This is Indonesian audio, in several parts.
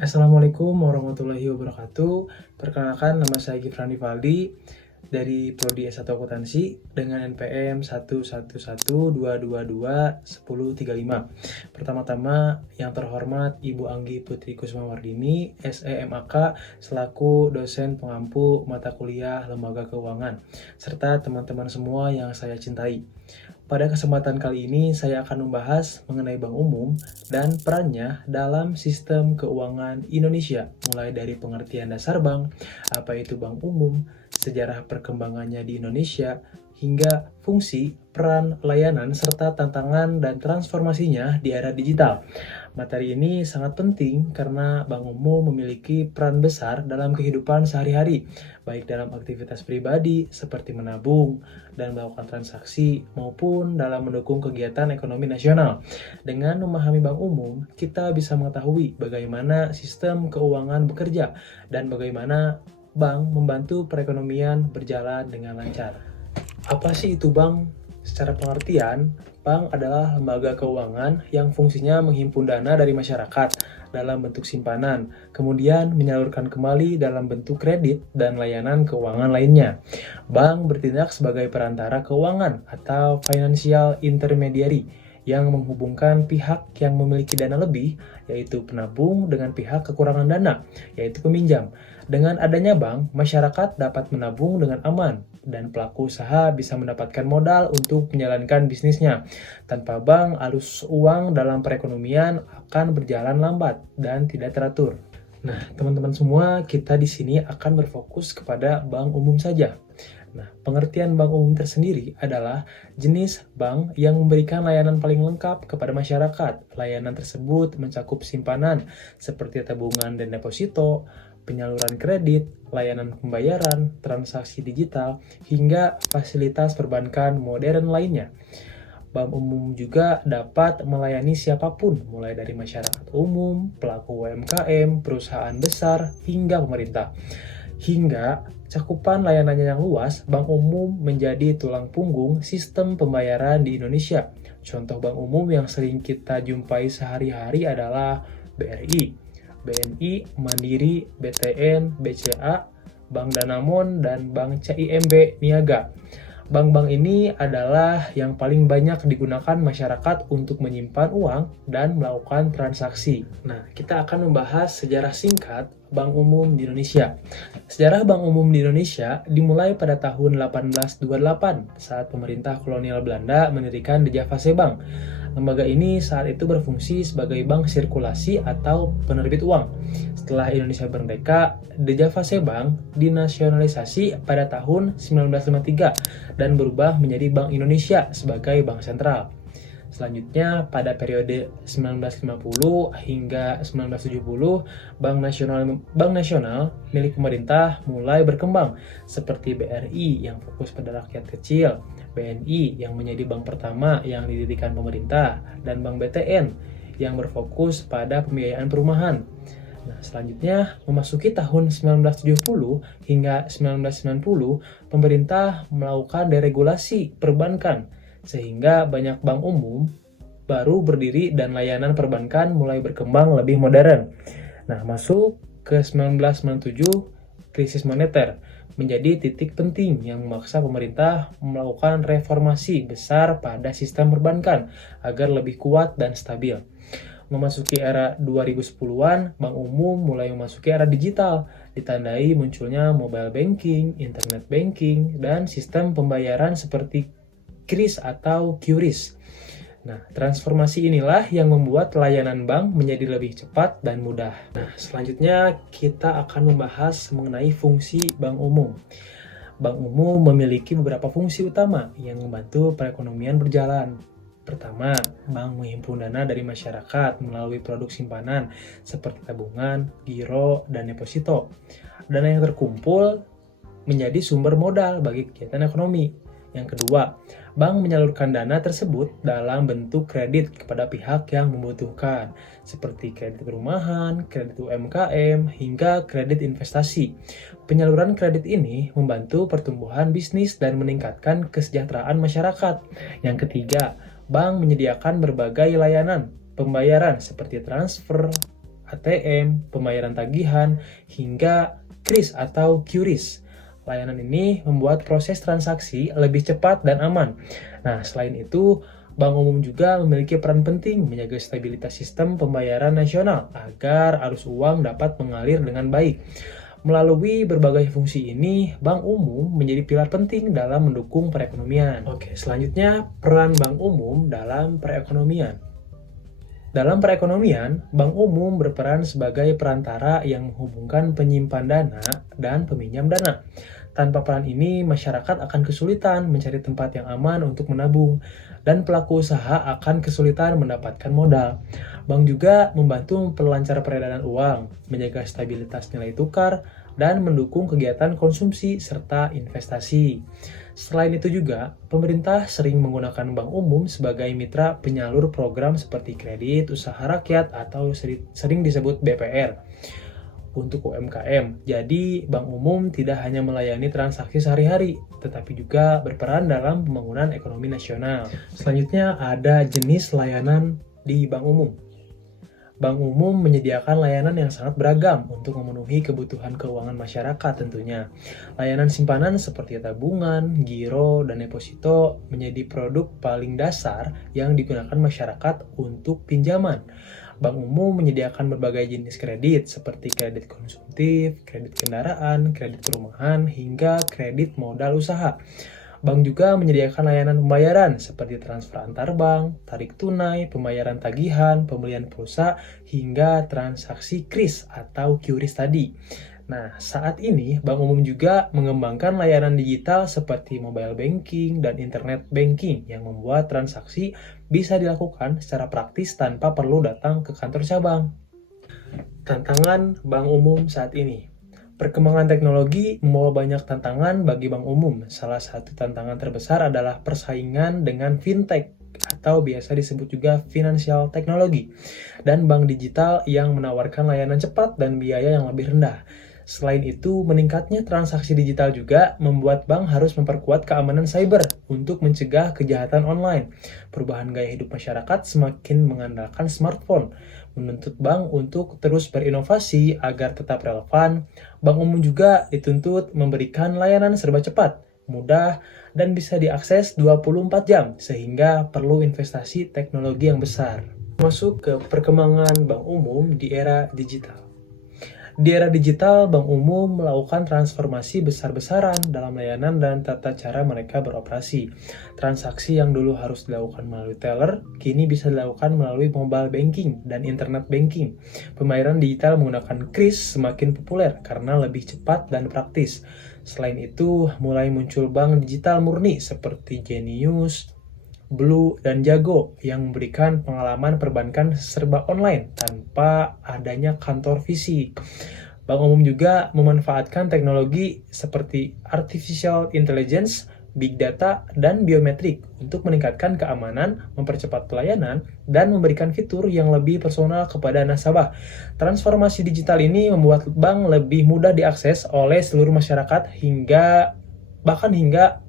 Assalamualaikum warahmatullahi wabarakatuh. Perkenalkan, nama saya Gifran Rivaldi dari Prodi S1 Akuntansi dengan NPM 11122211035. Pertama-tama, yang terhormat Ibu Anggi Putri Kusumawardini, SEMAK, selaku dosen pengampu mata kuliah Lembaga Keuangan, serta teman-teman semua yang saya cintai. Pada kesempatan kali ini, saya akan membahas mengenai bank umum dan perannya dalam sistem keuangan Indonesia, mulai dari pengertian dasar bank, apa itu bank umum, sejarah perkembangannya di Indonesia, hingga fungsi, peran, layanan, serta tantangan dan transformasinya di era digital. Materi ini sangat penting karena bank umum memiliki peran besar dalam kehidupan sehari-hari, baik dalam aktivitas pribadi seperti menabung dan melakukan transaksi maupun dalam mendukung kegiatan ekonomi nasional. Dengan memahami bank umum, kita bisa mengetahui bagaimana sistem keuangan bekerja dan bagaimana bank membantu perekonomian berjalan dengan lancar. Apa sih itu bank? Secara pengertian, bank adalah lembaga keuangan yang fungsinya menghimpun dana dari masyarakat dalam bentuk simpanan, kemudian menyalurkan kembali dalam bentuk kredit dan layanan keuangan lainnya. Bank bertindak sebagai perantara keuangan atau financial intermediary yang menghubungkan pihak yang memiliki dana lebih, yaitu penabung, dengan pihak kekurangan dana, yaitu peminjam. Dengan adanya bank, masyarakat dapat menabung dengan aman, dan pelaku usaha bisa mendapatkan modal untuk menjalankan bisnisnya. Tanpa bank, arus uang dalam perekonomian akan berjalan lambat dan tidak teratur. Nah, teman-teman semua, kita di sini akan berfokus kepada bank umum saja. Nah, pengertian bank umum tersendiri adalah jenis bank yang memberikan layanan paling lengkap kepada masyarakat. Layanan tersebut mencakup simpanan seperti tabungan dan deposito, penyaluran kredit, layanan pembayaran, transaksi digital, hingga fasilitas perbankan modern lainnya. Bank umum juga dapat melayani siapapun, mulai dari masyarakat umum, pelaku UMKM, perusahaan besar, hingga pemerintah. Hingga cakupan layanannya yang luas, bank umum menjadi tulang punggung sistem pembayaran di Indonesia. Contoh bank umum yang sering kita jumpai sehari-hari adalah BRI, BNI, Mandiri, BTN, BCA, Bank Danamon, dan Bank CIMB Niaga. Bank-bank ini adalah yang paling banyak digunakan masyarakat untuk menyimpan uang dan melakukan transaksi. Nah, kita akan membahas sejarah singkat Bank Umum di Indonesia. Sejarah Bank Umum di Indonesia dimulai pada tahun 1828 saat pemerintah kolonial Belanda mendirikan De Javase Bank. Lembaga ini saat itu berfungsi sebagai bank sirkulasi atau penerbit uang. Setelah Indonesia merdeka, De Javase Bank dinasionalisasi pada tahun 1953 dan berubah menjadi Bank Indonesia sebagai bank sentral. Selanjutnya, pada periode 1950 hingga 1970, bank nasional milik pemerintah mulai berkembang, seperti BRI yang fokus pada rakyat kecil, BNI yang menjadi bank pertama yang didirikan pemerintah, dan Bank BTN yang berfokus pada pembiayaan perumahan. Nah, selanjutnya, memasuki tahun 1970 hingga 1990, pemerintah melakukan deregulasi perbankan, sehingga banyak bank umum baru berdiri dan layanan perbankan mulai berkembang lebih modern. Nah, masuk ke 1997, krisis moneter menjadi titik penting yang memaksa pemerintah melakukan reformasi besar pada sistem perbankan agar lebih kuat dan stabil. Memasuki era 2010-an, bank umum mulai memasuki era digital, ditandai munculnya mobile banking, internet banking, dan sistem pembayaran seperti QRIS atau QRIS. Nah, transformasi inilah yang membuat layanan bank menjadi lebih cepat dan mudah. Nah, selanjutnya kita akan membahas mengenai fungsi bank umum. Bank umum memiliki beberapa fungsi utama yang membantu perekonomian berjalan. Pertama, bank menghimpun dana dari masyarakat melalui produk simpanan seperti tabungan, giro, dan deposito. Dana yang terkumpul menjadi sumber modal bagi kegiatan ekonomi. Yang kedua, bank menyalurkan dana tersebut dalam bentuk kredit kepada pihak yang membutuhkan, seperti kredit perumahan, kredit UMKM, hingga kredit investasi. Penyaluran kredit ini membantu pertumbuhan bisnis dan meningkatkan kesejahteraan masyarakat. Yang ketiga, bank menyediakan berbagai layanan pembayaran seperti transfer, ATM, pembayaran tagihan, hingga kris atau QRIS. Layanan ini membuat proses transaksi lebih cepat dan aman. Nah, selain itu, Bank Umum juga memiliki peran penting menjaga stabilitas sistem pembayaran nasional agar arus uang dapat mengalir dengan baik. Melalui berbagai fungsi ini, Bank Umum menjadi pilar penting dalam mendukung perekonomian. Oke, selanjutnya peran Bank Umum dalam perekonomian. Dalam perekonomian, Bank Umum berperan sebagai perantara yang menghubungkan penyimpan dana dan peminjam dana. Tanpa peran ini, masyarakat akan kesulitan mencari tempat yang aman untuk menabung, dan pelaku usaha akan kesulitan mendapatkan modal. Bank juga membantu memperlancar peredaran uang, menjaga stabilitas nilai tukar, dan mendukung kegiatan konsumsi serta investasi. Selain itu juga, pemerintah sering menggunakan Bank Umum sebagai mitra penyalur program seperti kredit usaha rakyat atau sering disebut BPR untuk UMKM. Jadi, Bank Umum tidak hanya melayani transaksi sehari-hari, tetapi juga berperan dalam pembangunan ekonomi nasional. Selanjutnya ada jenis layanan di Bank Umum. Bank Umum menyediakan layanan yang sangat beragam untuk memenuhi kebutuhan keuangan masyarakat tentunya. Layanan simpanan seperti tabungan, giro, dan deposito menjadi produk paling dasar yang digunakan masyarakat untuk pinjaman. Bank Umum menyediakan berbagai jenis kredit seperti kredit konsumtif, kredit kendaraan, kredit perumahan, hingga kredit modal usaha. Bank juga menyediakan layanan pembayaran seperti transfer antar bank, tarik tunai, pembayaran tagihan, pembelian pulsa, hingga transaksi kris atau QRIS tadi. Nah, saat ini Bank Umum juga mengembangkan layanan digital seperti mobile banking dan internet banking yang membuat transaksi bisa dilakukan secara praktis tanpa perlu datang ke kantor cabang. Tantangan Bank Umum saat ini. Perkembangan teknologi membawa banyak tantangan bagi Bank Umum. Salah satu tantangan terbesar adalah persaingan dengan fintech atau biasa disebut juga financial technology dan bank digital yang menawarkan layanan cepat dan biaya yang lebih rendah. Selain itu, meningkatnya transaksi digital juga membuat bank harus memperkuat keamanan cyber untuk mencegah kejahatan online. Perubahan gaya hidup masyarakat semakin mengandalkan smartphone, menuntut bank untuk terus berinovasi agar tetap relevan. Bank Umum juga dituntut memberikan layanan serba cepat, mudah, dan bisa diakses 24 jam, sehingga perlu investasi teknologi yang besar. Masuk ke perkembangan Bank Umum di era digital. Di era digital, Bank Umum melakukan transformasi besar-besaran dalam layanan dan tata cara mereka beroperasi. Transaksi yang dulu harus dilakukan melalui teller, kini bisa dilakukan melalui mobile banking dan internet banking. Pembayaran digital menggunakan kris semakin populer karena lebih cepat dan praktis. Selain itu, mulai muncul bank digital murni seperti Genius, Blue, dan Jago yang memberikan pengalaman perbankan serba online tanpa adanya kantor fisik. Bank Umum juga memanfaatkan teknologi seperti artificial intelligence, big data, dan biometrik untuk meningkatkan keamanan, mempercepat pelayanan, dan memberikan fitur yang lebih personal kepada nasabah. Transformasi digital ini membuat bank lebih mudah diakses oleh seluruh masyarakat bahkan hingga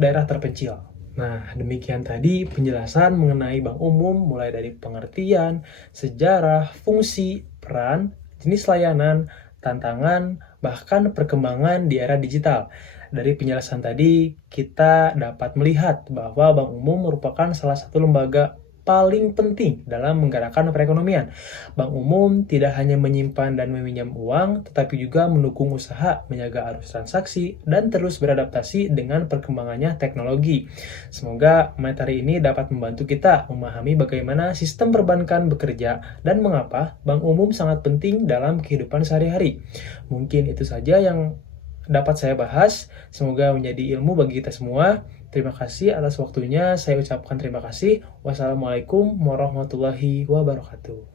daerah terpencil. Nah, demikian tadi penjelasan mengenai Bank Umum mulai dari pengertian, sejarah, fungsi, peran, jenis layanan, tantangan, bahkan perkembangan di era digital. Dari penjelasan tadi, kita dapat melihat bahwa Bank Umum merupakan salah satu lembaga paling penting dalam menggerakkan perekonomian. Bank Umum tidak hanya menyimpan dan meminjam uang, tetapi juga mendukung usaha, menjaga arus transaksi, dan terus beradaptasi dengan perkembangannya teknologi. Semoga materi ini dapat membantu kita memahami bagaimana sistem perbankan bekerja dan mengapa Bank Umum sangat penting dalam kehidupan sehari-hari. Mungkin itu saja yang dapat saya bahas. Semoga menjadi ilmu bagi kita semua. Terima kasih atas waktunya. Saya ucapkan terima kasih. Wassalamualaikum warahmatullahi wabarakatuh.